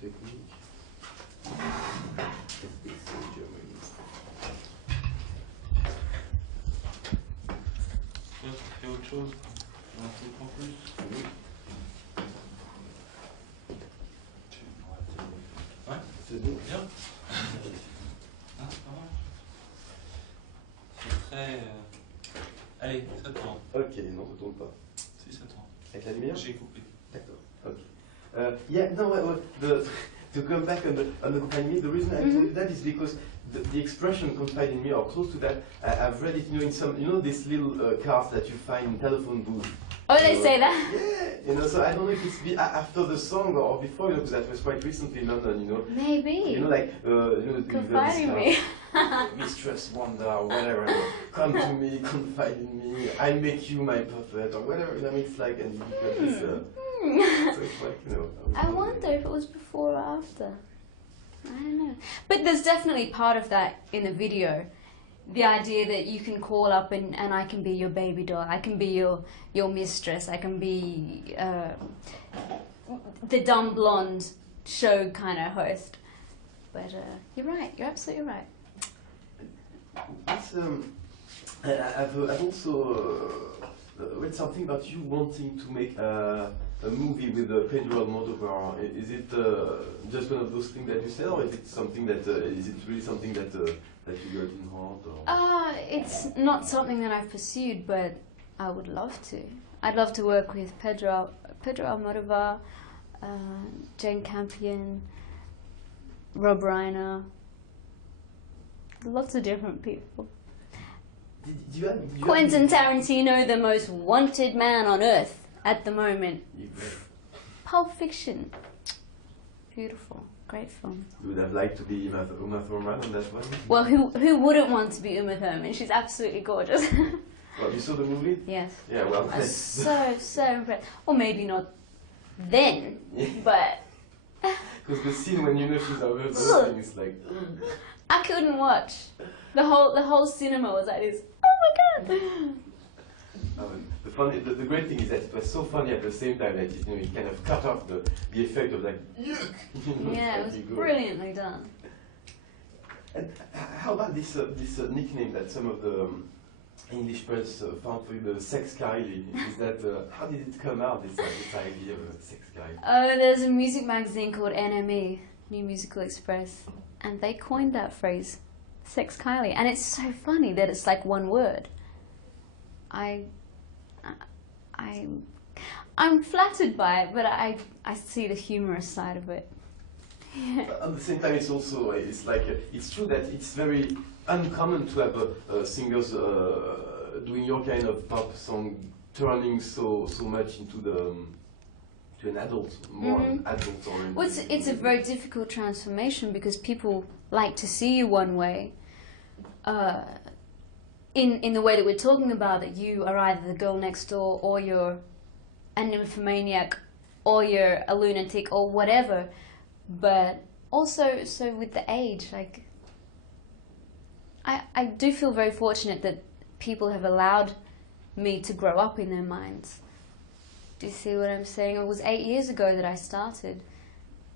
technique. C'est autre chose. Un truc en plus. Ouais, c'est bon. Bien. Ah, c'est pas mal. C'est très. Allez, ça tourne. Ok, non, ça tourne pas. Si, ça tourne. Avec la lumière? J'ai coupé. D'accord. Okay. Yeah, no, to come back on the company, the reason I told you that is because the expression confide in me, or close to that, I've read it, in some, these little cards that you find in telephone booths. Oh, they say that? Yeah, so I don't know if it's after the song or before, because that was quite recently in London, Maybe. Confide in me. Mistress Wanda, or whatever, come to me, confide in me, I make you my puppet, or whatever, it's like, and you get this, so it's like, I wonder if it was before or after. I don't know. But there's definitely part of that in the video. The idea that you can call up and I can be your baby doll, I can be your mistress, I can be the dumb blonde show kind of host. But you're right, you're absolutely right. It's, I've also read something about you wanting to make a movie with Pedro Almodovar. Is it just one of those things that you said, or is it something that is it really something that you got in heart? Or? It's not something that I've pursued, but I would love to. I'd love to work with Pedro Almodovar, Jane Campion, Rob Reiner, lots of different people. Quentin Tarantino, the most wanted man on earth at the moment. Pulp Fiction. Beautiful. Great film. You would have liked to be Uma Thurman on that one? Well, who wouldn't want to be Uma Thurman? She's absolutely gorgeous. Well, you saw the movie? Yes. Yeah, well. I was so impressed. Or maybe not then, but... Because the scene when she's over the is like... I couldn't watch. The whole cinema was like this. Oh my god! The great thing is that it was so funny at the same time that it kind of cut off the effect of like yuck. Yeah, it was brilliantly done. And how about this nickname that some of the English press found for you, the Sex Kylie? Is that how did it come out? This idea of a Sex Kylie? There's a music magazine called NME, New Musical Express, and they coined that phrase, Sex Kylie, and it's so funny that it's like one word. I'm flattered by it, but I see the humorous side of it. Yeah. At the same time, it's also it's true that it's very uncommon to have singers doing your kind of pop song, turning so much into to an adult, more adult oriented. Well, it's a very difficult transformation because people like to see you one way. In the way that we're talking about, that you are either the girl next door, or you're a nymphomaniac, or you're a lunatic, or whatever. But also, so with the age, like, I do feel very fortunate that people have allowed me to grow up in their minds. Do you see what I'm saying? It was 8 years ago that I started,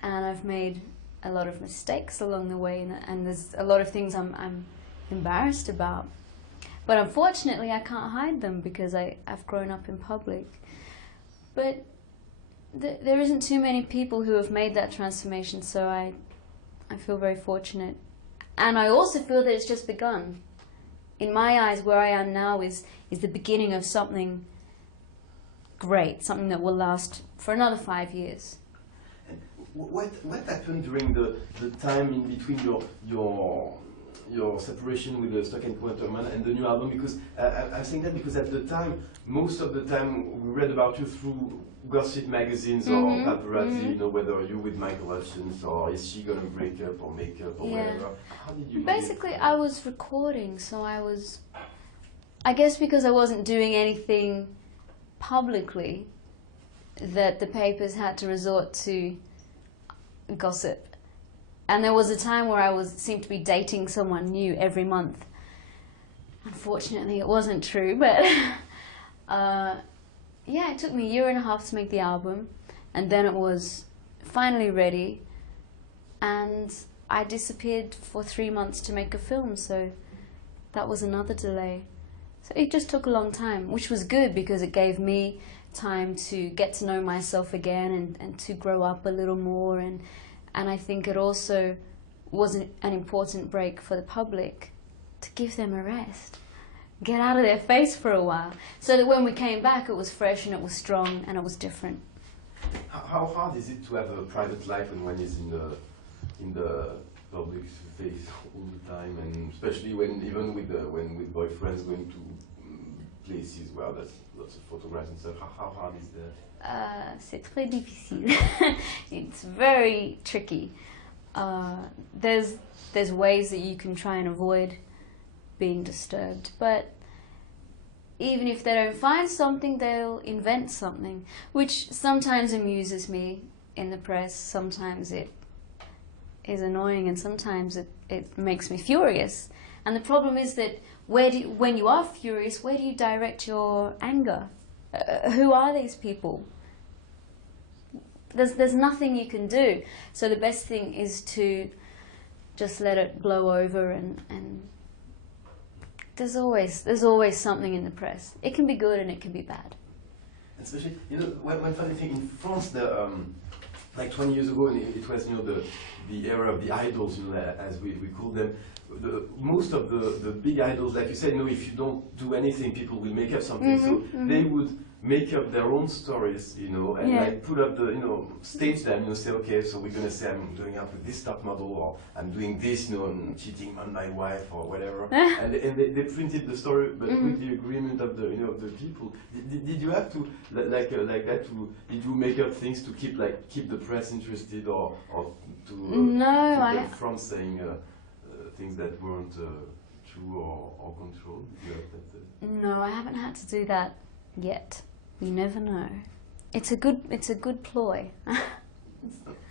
and I've made a lot of mistakes along the way, and there's a lot of things I'm embarrassed about. But unfortunately, I can't hide them because I've grown up in public. But there isn't too many people who have made that transformation, so I feel very fortunate. And I also feel that it's just begun. In my eyes, where I am now is the beginning of something great, something that will last for another 5 years. And what happened during the time in between your separation with the Stock and Quanterman and the new album? Because I'm saying that because at the time, most of the time, we read about you through gossip magazines or paparazzi, whether you with Michael Hutchins, or is she going to break up or make up or whatever. How did you Basically, I was recording, so I guess because I wasn't doing anything publicly, that the papers had to resort to gossip. And there was a time where I seemed to be dating someone new every month. Unfortunately, it wasn't true, but yeah, it took me 1.5 years to make the album, and then it was finally ready, and I disappeared for 3 months to make a film, so that was another delay. So it just took a long time, which was good because it gave me time to get to know myself again and to grow up a little more, and I think it also was an important break for the public to give them a rest, get out of their face for a while, so that when we came back it was fresh and it was strong and it was different. How hard is it to have a private life when one is in the public face all the time, and especially when even with boyfriends going to places where there's lots of photographs and stuff? How hard is that? C'est très difficile. It's very tricky. There's ways that you can try and avoid being disturbed, but even if they don't find something, they'll invent something, which sometimes amuses me in the press. Sometimes it is annoying, and sometimes it makes me furious. And the problem is that when you are furious, where do you direct your anger? Who are these people? There's nothing you can do. So the best thing is to just let it blow over, and there's always something in the press. It can be good and it can be bad. Especially, one funny thing in France, like 20 years ago, and it was the era of the idols, as we call them. Most of the big idols, like you said, if you don't do anything, people will make up something. So they would make up their own stories, and like put up stage them, say, okay, so we're gonna say I'm going out with this top model, or I'm doing this, I'm cheating on my wife or whatever, and they printed the story, but with the agreement of the the people. Did you have to like that to? Did you make up things to keep the press interested, or to keep them from saying things that weren't true or controlled? No, I haven't had to do that yet. You never know. It's a good ploy.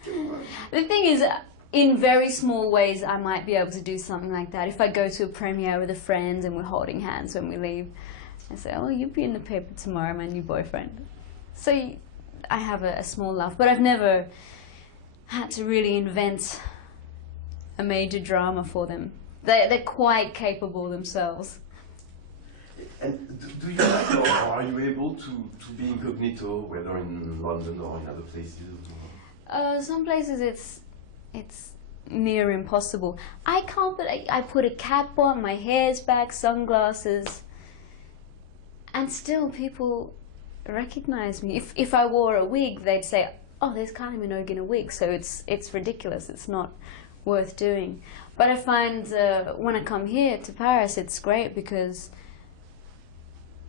The thing is, in very small ways, I might be able to do something like that. If I go to a premiere with a friend and we're holding hands when we leave, I say, "Oh, you'll be in the paper tomorrow, my new boyfriend." So I have a small laugh, but I've never had to really invent a major drama for them. They're quite capable themselves. And do you like, or are you able to be incognito, whether in London or in other places? Some places it's near impossible. I can't, but I put a cap on, my hair's back, sunglasses, and still people recognize me. If I wore a wig, they'd say, "Oh, there's Kylie Minogue in a wig," so it's ridiculous. It's not worth doing. But I find when I come here to Paris, it's great because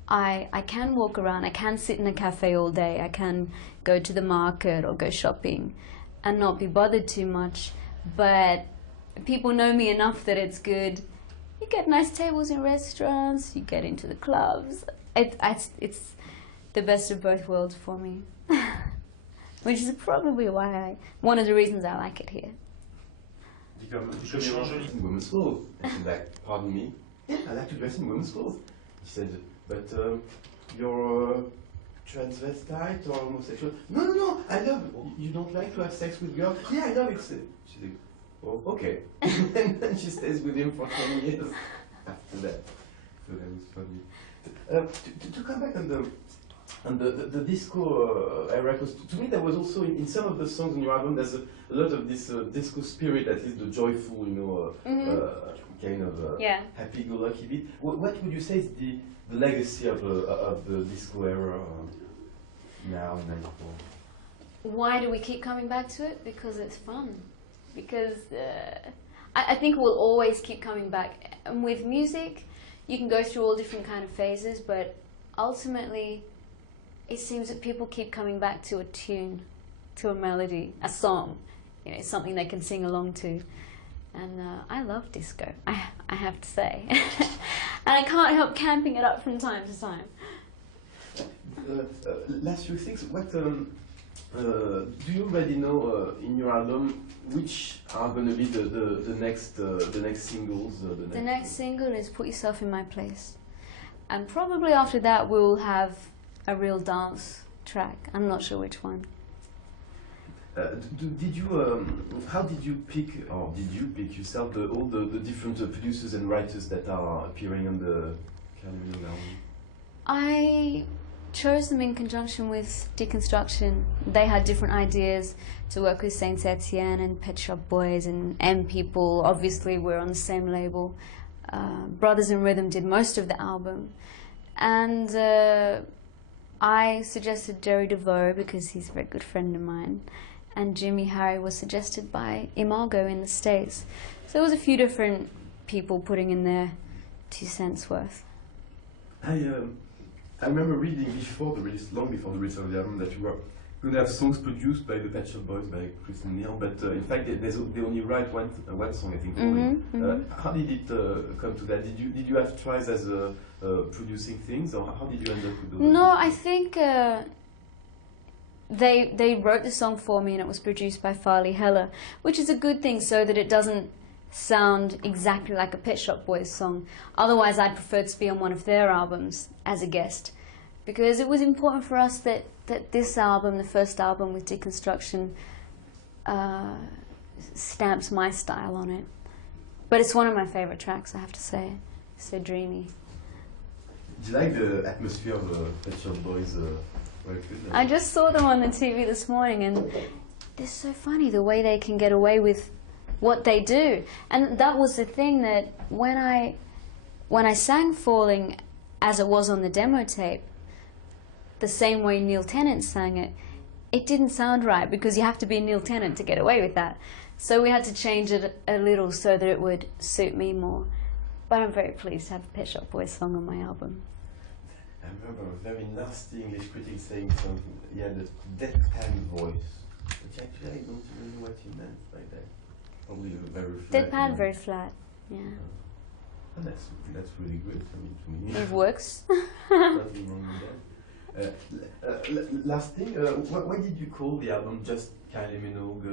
I can walk around, I can sit in a cafe all day, I can go to the market or go shopping and not be bothered too much. But people know me enough that it's good. You get nice tables in restaurants, you get into the clubs. It's the best of both worlds for me. Which is probably one of the reasons I like it here. In women's clothes. I said, like, pardon me? Yeah, I like to dress in women's clothes. He said, but you're transvestite or homosexual? No, I love it. You don't like to have sex with girls? Yeah, I love it. She's like, oh, okay. And then she stays with him for 20 years after that. So that was funny. To come back on the disco era, because to me there was also in some of the songs on your album there's a lot of this disco spirit, at least the joyful, kind of happy-go-lucky beat. What would you say is the legacy of the disco era now in '94? Why do we keep coming back to it? Because it's fun. Because I think we'll always keep coming back. And with music, you can go through all different kind of phases, but ultimately it seems that people keep coming back to a tune, to a melody, a song, something they can sing along to. And I love disco, I have to say. And I can't help camping it up from time to time. Last few things, what do you already know in your album which are going to be the next singles? The next single is Put Yourself in My Place. And probably after that we'll have a real dance track. I'm not sure which one. Did you? How did you pick, or did you pick yourself all the different producers and writers that are appearing on the Kylie Minogue album? I chose them in conjunction with Deconstruction. They had different ideas to work with Saint Etienne and Pet Shop Boys and M People. Obviously, we're on the same label. Brothers in Rhythm did most of the album, and I suggested Jerry DeVoe because he's a very good friend of mine, and Jimmy Harry was suggested by Imago in the States. So there was a few different people putting in their 2 cents worth. I remember reading before the release, long before the release of the album, that you were going to have songs produced by the Pet Shop Boys, by Chanchnil, but in fact they only write one song, I think, for you. How did it come to that? Did you have tries as producing things, or how did you end up with those? No, I think they wrote the song for me and it was produced by Farley Heller, which is a good thing so that it doesn't sound exactly like a Pet Shop Boys song. Otherwise, I'd prefer to be on one of their albums as a guest, because it was important for us that this album, the first album with Deconstruction, stamps my style on it. But it's one of my favorite tracks, I have to say. It's so dreamy. Do you like the atmosphere of Pet Shop Boys record? I just saw them on the TV this morning, and they're so funny the way they can get away with what they do. And that was the thing, that when I sang Falling as it was on the demo tape, the same way Neil Tennant sang it, it didn't sound right because you have to be Neil Tennant to get away with that. So we had to change it a little so that it would suit me more. But I'm very pleased to have a Pet Shop Boys song on my album. I remember a very nasty English critic saying something, he had a deadpan voice, which actually I don't really know what he meant by that. Probably very flat. Deadpan, very flat, yeah. Oh, that's really good, I mean, to me. It works. Nothing wrong with that. Last thing, why did you call the album just Kylie Minogue?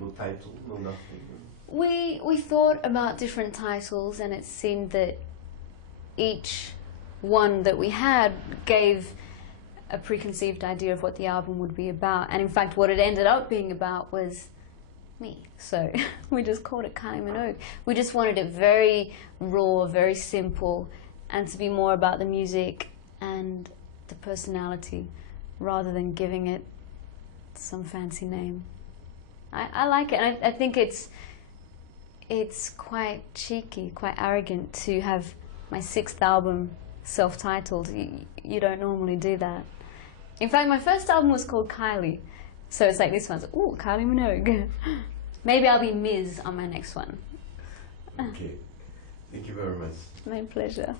No title, no nothing? We thought about different titles, and it seemed that each one that we had gave a preconceived idea of what the album would be about. And in fact, what it ended up being about was me. So we just called it Kylie Minogue. We just wanted it very raw, very simple, and to be more about the music and the personality rather than giving it some fancy name. I like it, and I think it's quite cheeky, quite arrogant to have my 6th album self-titled. You don't normally do that. In fact, my first album was called Kylie, so it's like this one's, ooh, Kylie Minogue. Maybe I'll be Ms. on my next one. Okay, thank you very much. My pleasure.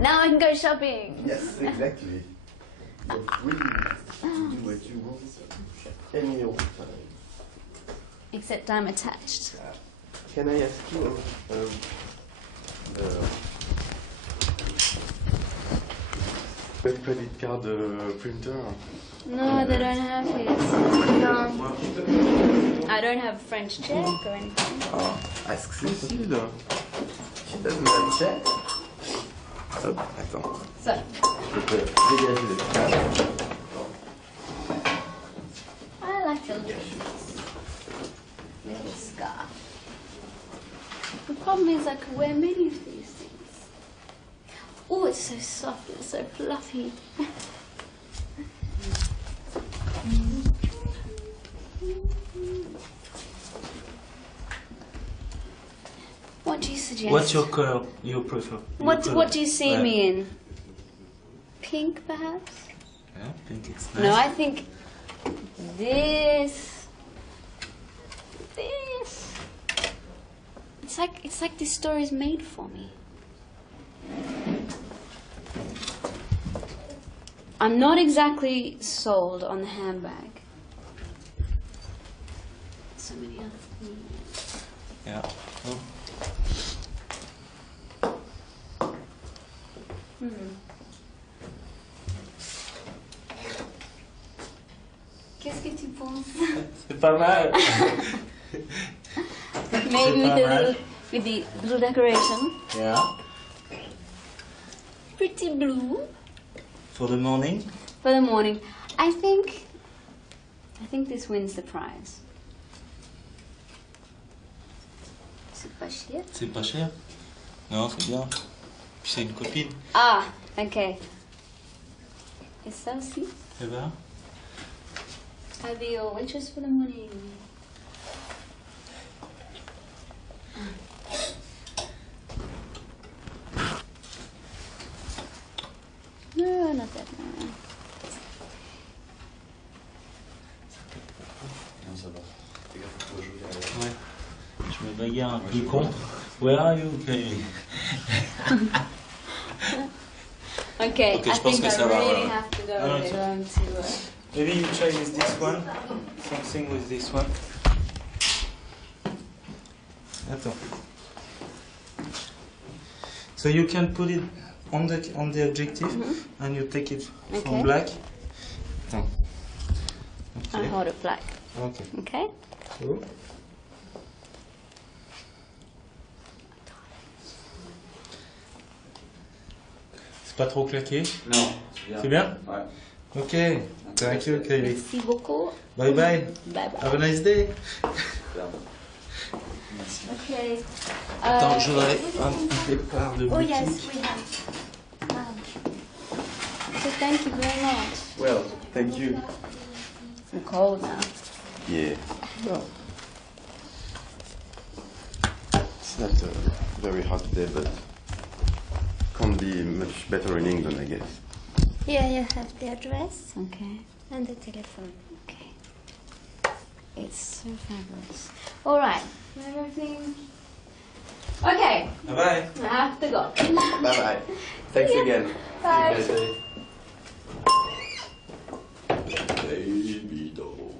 Now I can go shopping. Yes, exactly. You're free to do what you want any old time. Except I'm attached. Can I ask you the credit card printer? No, they don't have it. No. I don't have a French check or anything. Oh, ask Cécile. She doesn't have check. Hop, attends. So. Je peux dégager le card. I like a little scarf. The problem is I could wear many of these things. Oh, it's so soft, it's so fluffy. What do you suggest? What's your color you prefer? What do you see me in? Pink, perhaps? Yeah, pink it's nice. No, I think this. It's like this story is made for me. I'm not exactly sold on the handbag. So many other things. Yeah. Oh. Qu'est-ce que tu penses? C'est pas mal. Maybe with the blue decoration. Yeah. Pretty blue. For the morning. For the morning. I think I think this wins the prize. C'est pas cher. C'est pas cher. Non, c'est bien. Puis c'est une copine. Ah, ok. Et ça aussi? Eh ben. I'll be your waitress for the morning. No, not that one. Non, ça va. Les gars, faut pas jouer avec. Ouais. Je me bagarre un peu con. Where are you, Kylie? Okay, Okay, I je pense think que I ça va, really ouais. have to go Non, to Maybe you try with this one. Something with this one. Attends. So you can put it on the objective and you take it Okay. from black. Attends. I'll Okay. hold it black. Okay. Okay? Cool. C'est pas trop claqué? Non, C'est bien? Ouais. Ok. Thank you, Kylie. Merci beaucoup. Bye bye. Bye bye. Have a nice day. Okay. Attends, je voudrais un départ de Oh boutique. yes, we have. So thank you very much. Well, thank you. I'm cold now. Yeah. Well, it's not a very hot day, but can't be much better in England, I guess. Here you have the address Okay. and the telephone. Okay. It's so fabulous. All right. Everything. Okay. Bye bye. I have to go. Bye bye. Thanks again. Bye. Have a nice day. Baby doll.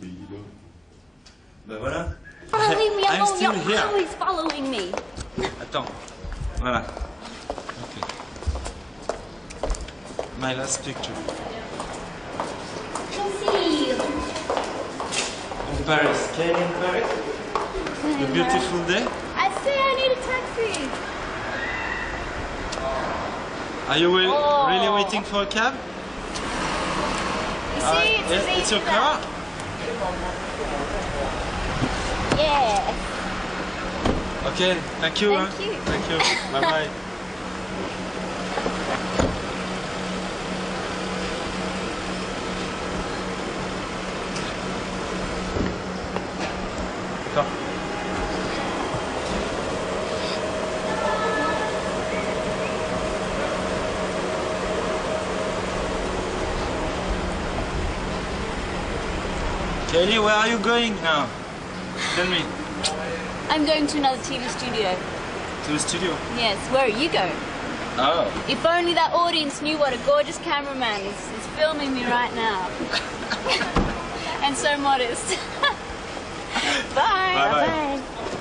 Baby doll. Ben voilà. Leave me I'm alone, still you're here. always following me. Attends. Voilà. Okay. My last picture. See. In Paris. Can in Paris? A beautiful day. I say I need a taxi. Are you Oh. really waiting for a cab? You see, it's Yes, as easy it's your as car? that. Yeah. Okay, thank you. Thank you. Thank you. Bye bye. D'accord. Kylie, where are you going now? Tell me. I'm going to another TV studio. To the studio. Yes. Where are you going? Oh. If only that audience knew what a gorgeous cameraman is filming me right now. And so modest. Bye. Bye bye. Bye.